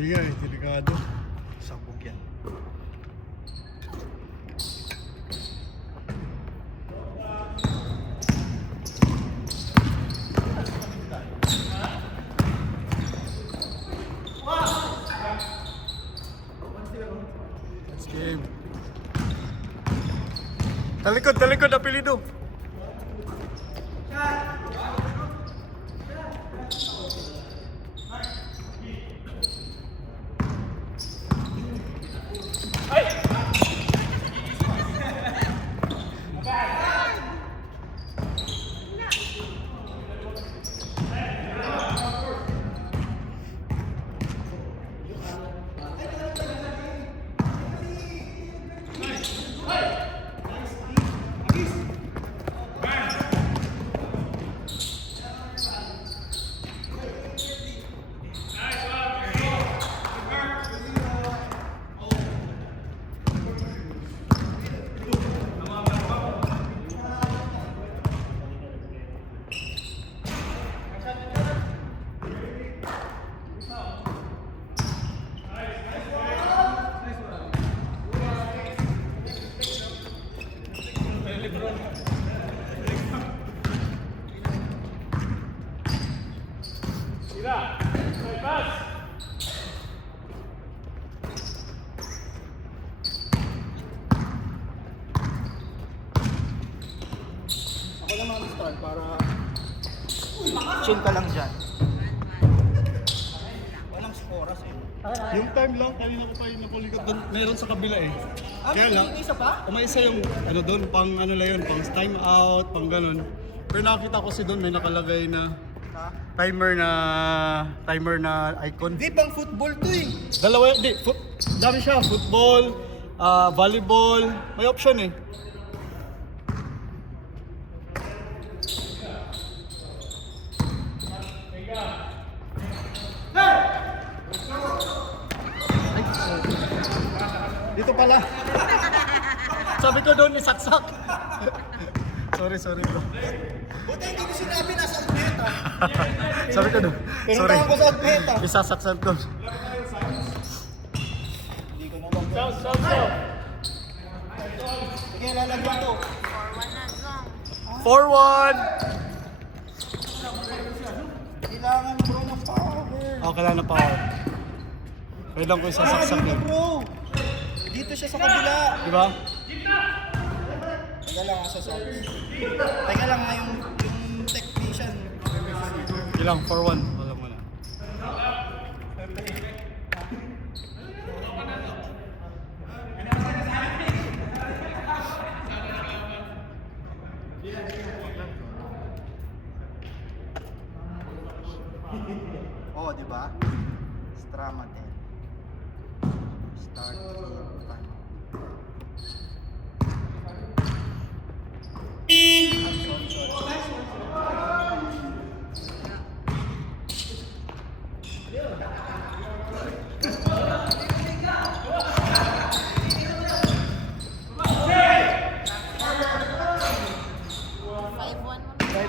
Hindi nga eh, delikado. Sabog yan. Let's game. Talikod, apelido. Ako lang mag-start para chill ka lang dyan. Walang oras eh. Yung time lang, kanina ko pa yung nakulikat doon. Meron sa kabila eh. Kaya lang, isa pa? umaisa yung ano doon, pang ano lang yun, pang time out, pang ganun. Pero nakita ko si doon may nakalagay na Ha? timer na icon. Di, pang football to eh. Dalawa, dami siya, football, volleyball, may option eh. Dito pala. Sabi ko doon, isaksak. sorry bro. Buti hindi ko sinabi nasa agbeta. Sabi ko doon, sorry. Pinuntahan ko sa agbeta. Isasaksak doon. Hindi ko naman. Sige, lalagyan ko. 4-1. Kailangan bro ng power. Oh, kailangan na power. Pwede lang ko isasaksak Dito yun. bro. Dito siya sa kabila. Diba? Teka lang sa sides. Teka lang nga yung technician. Ilang? 4-1. Wala mo na. Oh, di ba? Stramaten. Start time.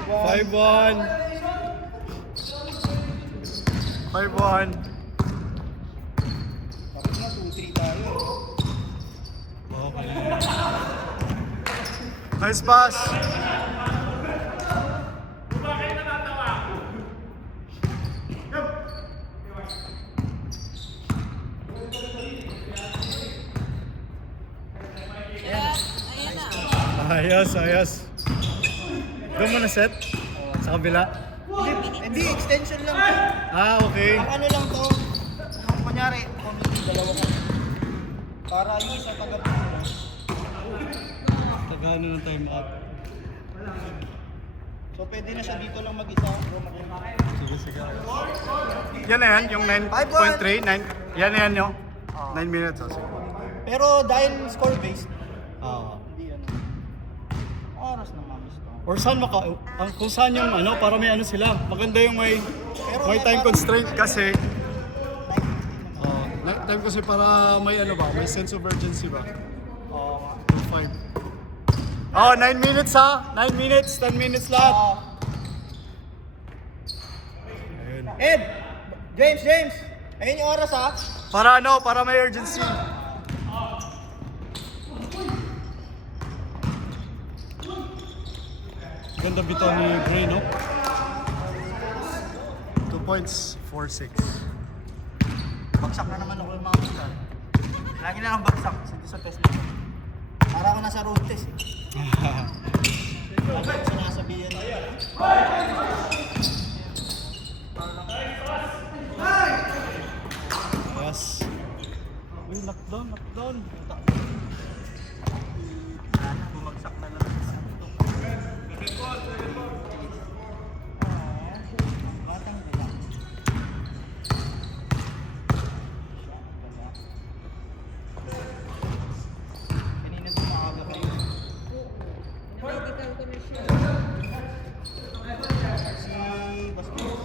Five one. 5-1. Tapos na 2-3 tayo. Okay. Nice pass. Ayos. Doon mo na set? Sa kabila? Hindi, extension lang. Okay. Ang ano lang to, kung kunyari, dalawa ka. Para yung isa tagat mo. Tagano ng time out. So pwede na siya dito lang mag-isa. Sige. Yan na yan, yung 9.3. Yan na yan yung 9 minutes. Oh, sige. Pero dahil score-based, Ah. hindi ano. Oras na mamis to. Or saan kung saan yung ano, para may ano sila. Maganda yung may time constraint kasi. Time kasi para may ano ba, may sense of urgency ba? Oo. 5. Oh, 9 minutes ha? 9 minutes, 10 minutes lahat. Ayun. Ed! James! Ayun yung oras ha. Para ano, para may urgency. Ganda bitaw ni Bray, no? 2 points, 4-6. Bagsak na naman ako yung mga star. Lagi na lang bagsak sa test na. Para ako nasa road test. Sinasabihan na yan. Yes. Uy, knockdown, knockdown. Bumagsak na lang. Batang dala. Kanina ito maaga kayo. Medical commercial. Si Bastos.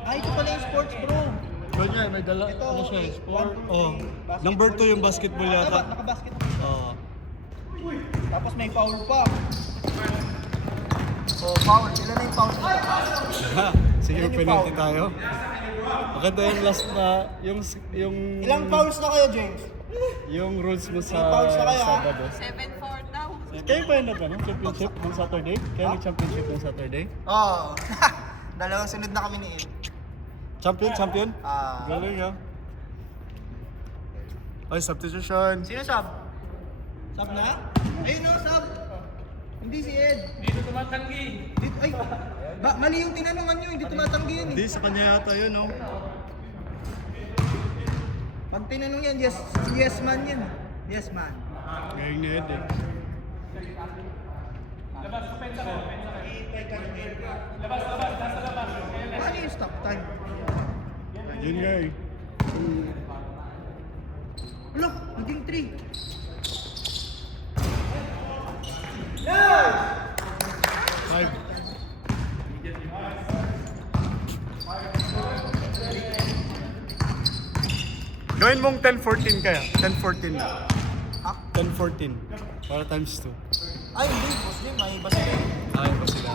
Ay, ito pala yung sports bro. Good yan, may dala, Ito, ano siya, sport. Oh, basketball. number 2 yung basketball yata. Naka-basket ako siya. Oo. Tapos may foul pa. Oh, foul. Ilan na yung foul nito? Sige, Ilan yung penalty foul? tayo. Maganda yung last na, yung... Ilang fouls na kayo, James? Yung rules mo sa Ilang fouls na kayo, ha? Sabado. 7-4 daw. Kayo ba yung nag-ano, championship ng Saturday? Kayo may championship ng Saturday? Oo. Dalawang sunod na kami ni Il. Champion, champion? Ah. Galing ha? Ay, substitution. Sino sub? Sub na? Ayun o, sub. Hindi si Ed. Dito tumatanggi. Dito, ay. Mali yung tinanungan nyo, hindi tumatanggi yun Hindi, eh. sa kanya yata yun, no? Pag tinanong yan, yes man yan. Yes man. Galing ni Ed eh. Labas, pensa ko. Paano yung stop time? Yun nga eh. Look, naging 3. Five. Gawin mong 10-14 kaya. 10-14 na. Ha? 10-14. Para times 2. Ay, hindi. Boss Jim, may basket. Ayaw pa sila.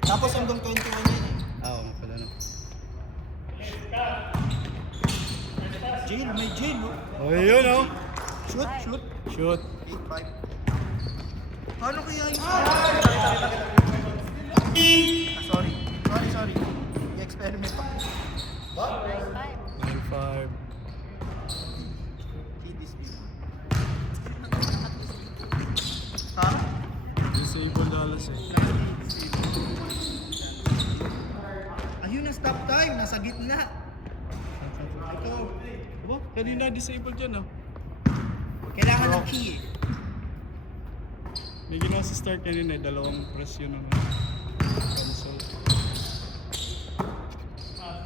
Tapos hanggang 21 yan eh. Oo, nga pala no. Jail, may jail oh. Oh, yun oh. Shoot, shoot. Shoot. 8-5. Paano kaya yung... sorry. Sorry. I-experiment ako. What? 9-5. Ha? Disable Dallas eh. Ayun ang stop time. Nasa gitna. Ito. Diba? Kanina disabled yan ah. Kailangan ng key eh. May ginawa sa start kanina eh. Dalawang press yun ang console.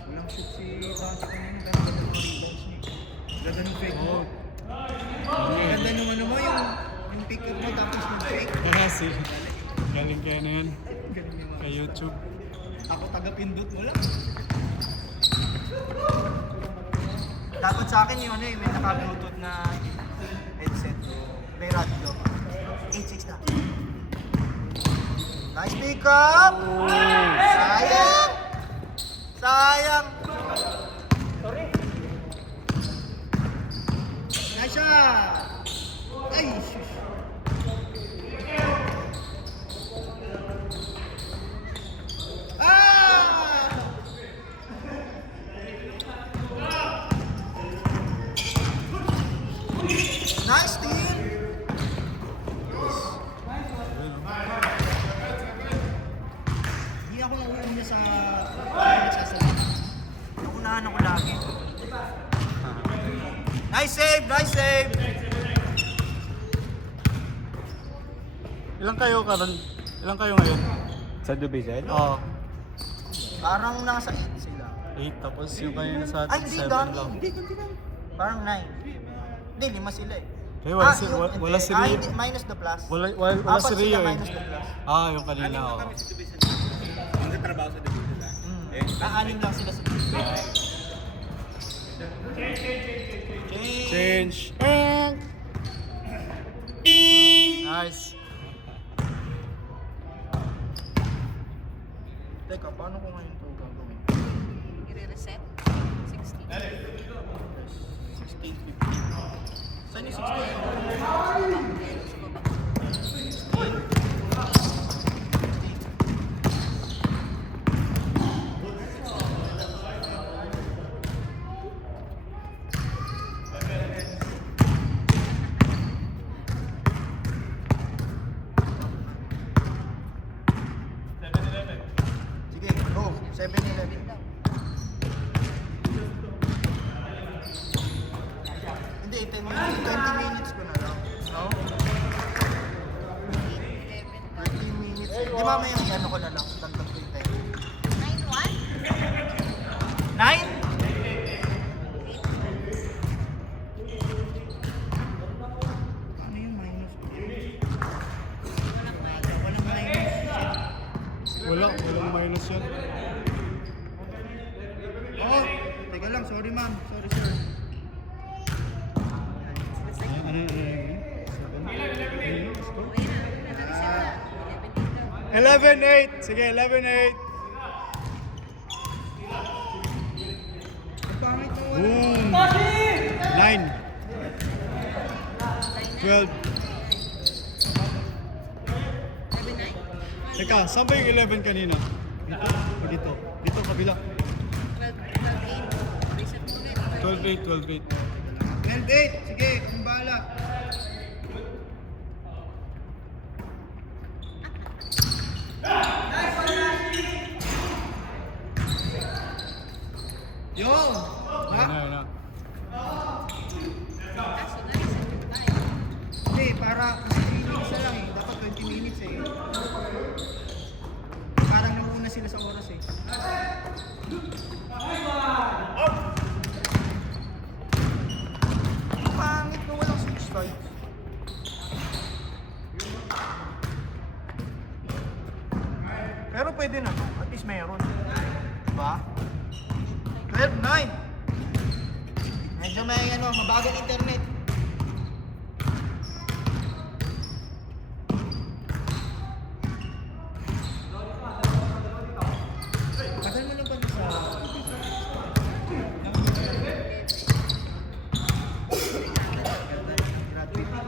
Walang shoot si Sancho kanina. Pero ganda ng rebounds niya. Ganda ng fake mo. Oh. Ganda nung ano mo, yung pick up mo tapos mag-fake. Kasi galing kaya na yan. Ganun yung Kay YouTube. ako taga-pindot mo lang. Dapat sa akin yung ano eh, may naka-bluetooth na headset. May radio. 8-6 na. Nice pick up! Sayang! Sayang! Sorry. Nice shot! Ay! Shush! Ah! Nice team! Hindi ako nauuna sa nagsasalita. Naunahan ako lagi. Nice save! Nice save! Ilang kayo karon? Ilang kayo ngayon? Sa division? Oo. Parang nasa 8 sila. 8 tapos yung kanina sa Ay, atin hindi 7 dami. lang. Hindi, kunti lang. Parang 9. Hindi, 5 sila eh. Kaya wala si, yung- wala si Ah, Rio. hindi, minus the plus. Wala Apat si Rio sila eh. minus the plus. Ah, yung kanina oh. Nagtatrabaho sa division lang. Aanim lang sila sa Change. Nice. Paano ko ngayon ito gagawin? I-reset. 16. 16, 15. Saan yung 16? Sige, go. 7-11. Hindi, 10 minutes. 20 minutes ko na lang. No? 20 minutes. Di mamaya may ano ko na lang. Dagdag ko yung time. 9-1? 9? Ano yung minus? Walang minus. Walang minus. Walang minus yan. Oh, teka lang. Sorry ma'am. Sorry sir. Ano yun? Wait na. 11-8. Sige, 11-8. Ang pangit na wala. Boom! 9. 12. 7-9? Teka, saan ba yung 11 kanina? Dito. Dito, kabila. 12-8. Reset mo ulit. 12-8, 12-8. 12-8. Sige, kung bahala. Yo! Ayun na, ayun na. Kaso na-reset yung time. Hindi, para 3 minutes na lang eh. Dapat 20 minutes eh. Parang nauna sila sa oras eh. Ang pangit na walang switch light. Pero pwede na. At least meron. Diba? 12-9. Medyo may ano, mabagal internet. Tagal mo lang ba na sa... Graduate.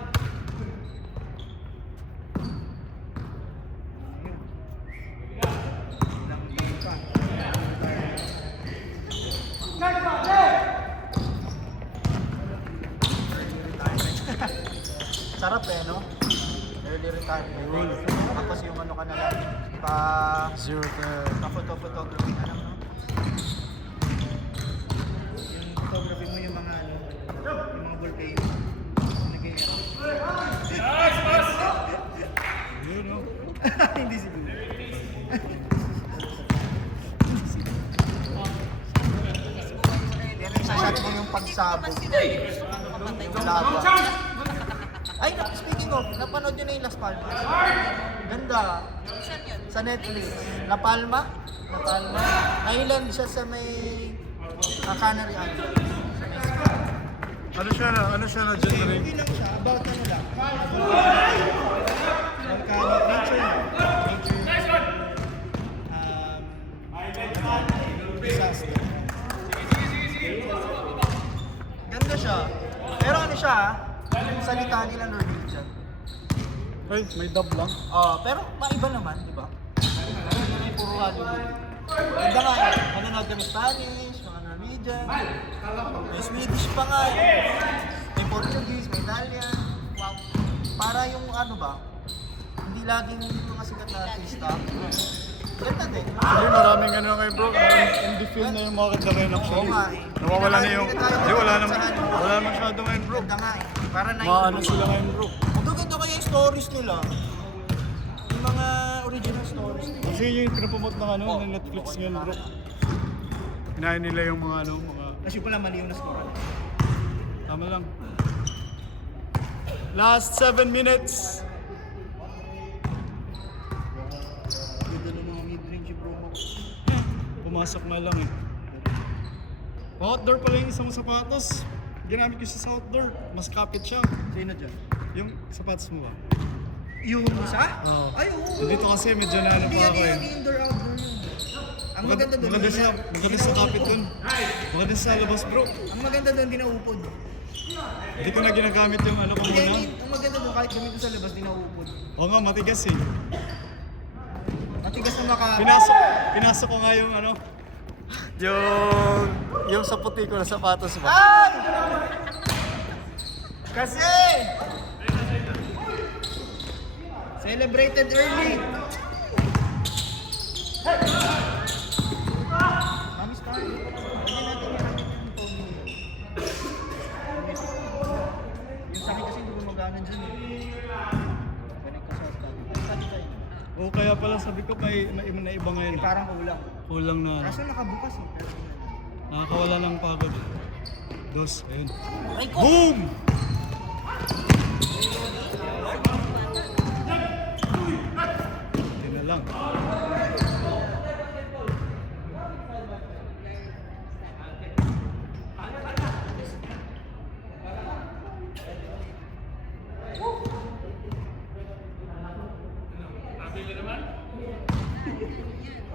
Sarap eh, no? Early retirement. Tapos yung ano ka na lang, Zero to... pa-photography na lang, no? Yung photography mo yung mga ano, yung mga volcano. Nag-i-era. Yun, no? Hindi siguro. Yan ang isa-shot mo yung pagsabog. Yung lava. Ay, speaking of, napanood nyo na yung Las Palmas? Ganda. Saan yun? Sa Netflix. La Palma? La Palma. Island siya sa may Canary Islands. Ano siya na genre? Hindi lang siya, about ano lang. Volcanic nature lang. Nature. Disaster. Ganda siya. Pero ano siya, yung salita nila Norwegian. Ay, may dub lang. Pero maiba naman, di ba? Ano na yung puro Hollywood. Ganda nga eh. Manonood kami Spanish, mga Norwegian. May Swedish pa nga eh. May Portuguese, may Italian. Wow. Para yung ano ba, hindi laging mga sikat na artista. Ganda din. Hindi, maraming ano kayo bro. Hindi film na yung mga kanta ngayon actually. Oo nga eh. Nawawala na yung... Hindi, wala na masyado ngayon bro. Ganda nga eh. Para na Mga ano sila ngayon bro. Magaganda kaya yung stories nila. Yung mga original stories nila. Kasi yung pinapromote ng ano, ng Netflix ngayon bro. Hinahin nila yung mga ano, mga... Kasi pala mali yung na-score. Tama lang. Last 7 minutes. Ganda ng mga mid-range bro mo. Pumasok na lang eh. Outdoor pala yung isang sapatos. Ginamit ko siya sa outdoor. Mas kapit siya. Sino dyan? Yung sapatos mo ba? Yung isa? Oo. Ay, oo. Dito kasi medyo na ano pa Hindi ako yan eh. yung indoor-outdoor yun. Ang maganda doon, Maganda sa kapit dun. Maganda sa labas bro. ang maganda doon, di naupod. Hindi ko na ginagamit yung ano ko Hindi, I muna. mean, ang maganda doon, kahit gamitin sa labas, di naupod. Oo nga, matigas eh. Matigas na maka... Pinasok ko nga yung ano. Yung sa puti ko na sapatos ba? Ay! Kasi! Celebrated early! Mamis tayo. Pwede natin maramit yung Tommy. Yung sa akin kasi hindi gumagana dyan eh. Connect ko sa stand. Sabi tayo. Oo, kaya pala sabi ko may iba ngayon. Eh, parang kulang. Kulang na. Kaso nakabukas eh. Pero Nakakawala ng pagod. Dos, ayun. Ay ko! Boom! Hindi na lang.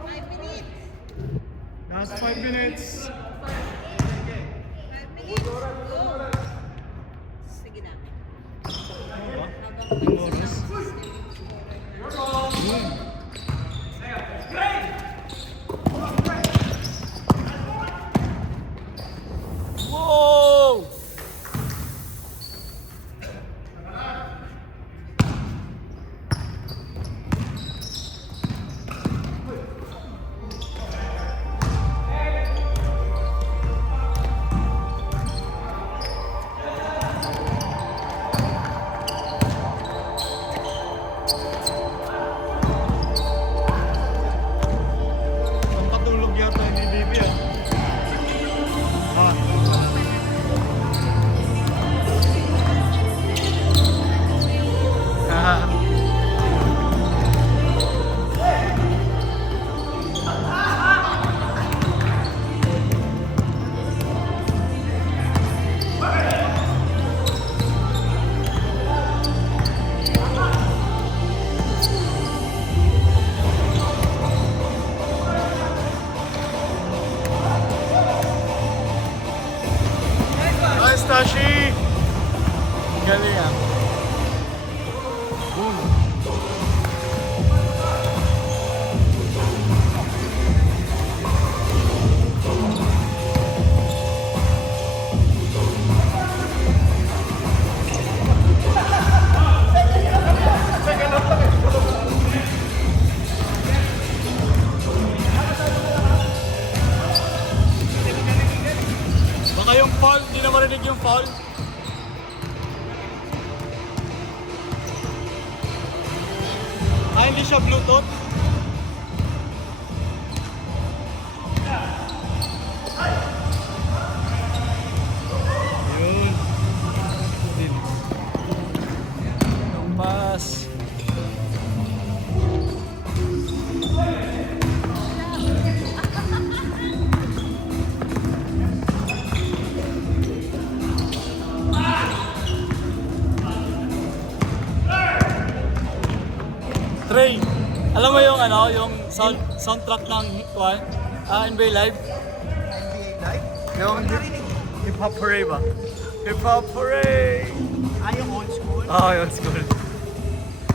Five minutes. Last 5 minutes. 5 minutes. Go. Sige na. Ang oras. Boom! Whoa! Ang patulog yata ni Bibi ah. Ah. Ah. Nice, Tashi! Galing ah. Boom! Baka yung foul, hindi na marinig yung foul. Ah, hindi siya Bluetooth? Yun. Din. Long pass. Trey, alam mo yung ano, yung soundtrack ng NBA Live? NBA Live? Yung Hip Hop Hooray ba? Hip Hop Hooray! Ah, yung old school? Oo, yung school.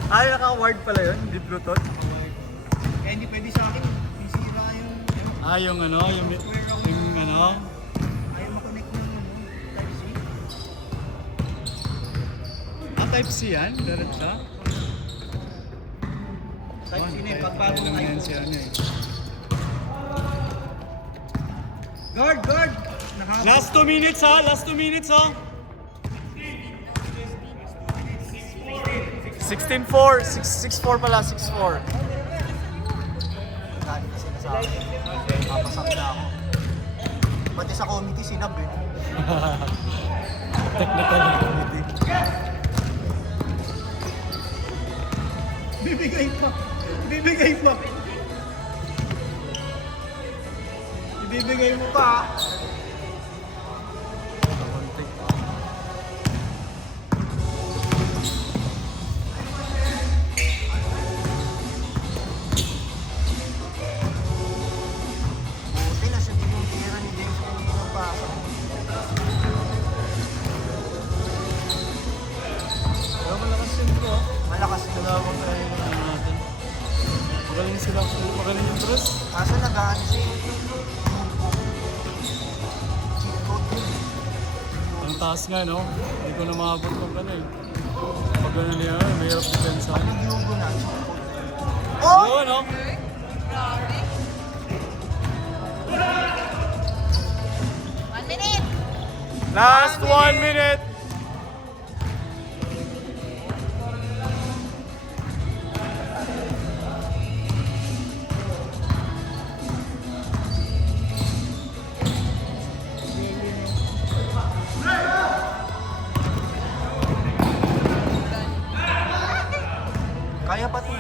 Ah, naka-wired pala yun, hindi Bluetooth. Kaya hindi pwede sa akin. Bisira yung... Ah, yung ano, yung ano. Ayaw makonect ng Type-C. Ah, Type-C yan? Diretsa? Type-C na yung pagbagong Yan iPhone. si ano eh. Guard! Guard! Naka- Last 2 minutes ha, last 2 minutes ha. 16-4, 6-4 pala, 6-4. Dahil kasi nasa akin. Papasak na ako. Pati sa committee sinab eh. Technical committee. Bibigay pa! Bibigay pa! Ibibigay mo pa! sila. Magaling yung dress. Kaso nagaan siya. Ang taas nga, no? Hindi ko na maabot ng gano'n eh. Pag gano'n niya, may hirap depensa. Anong ginugo na? Oh! Yun, no? Grabe. 1 minute. Last 1 minute! Kaya pa ito.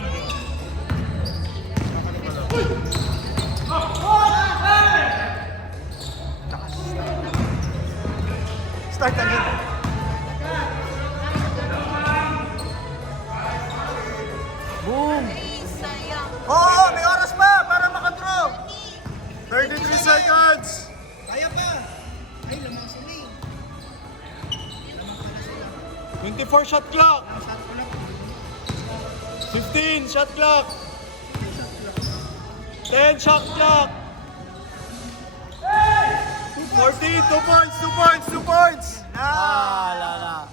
Start again. Boom! Ay, sayang. Oo, may oras pa para makadraw. 33 seconds! Kaya pa. Ay, lamang sila eh. 24 shot clock! 15 shot clock! 10 shot clock! 14, 2 points, 2 points, 2 points! Ah, lala.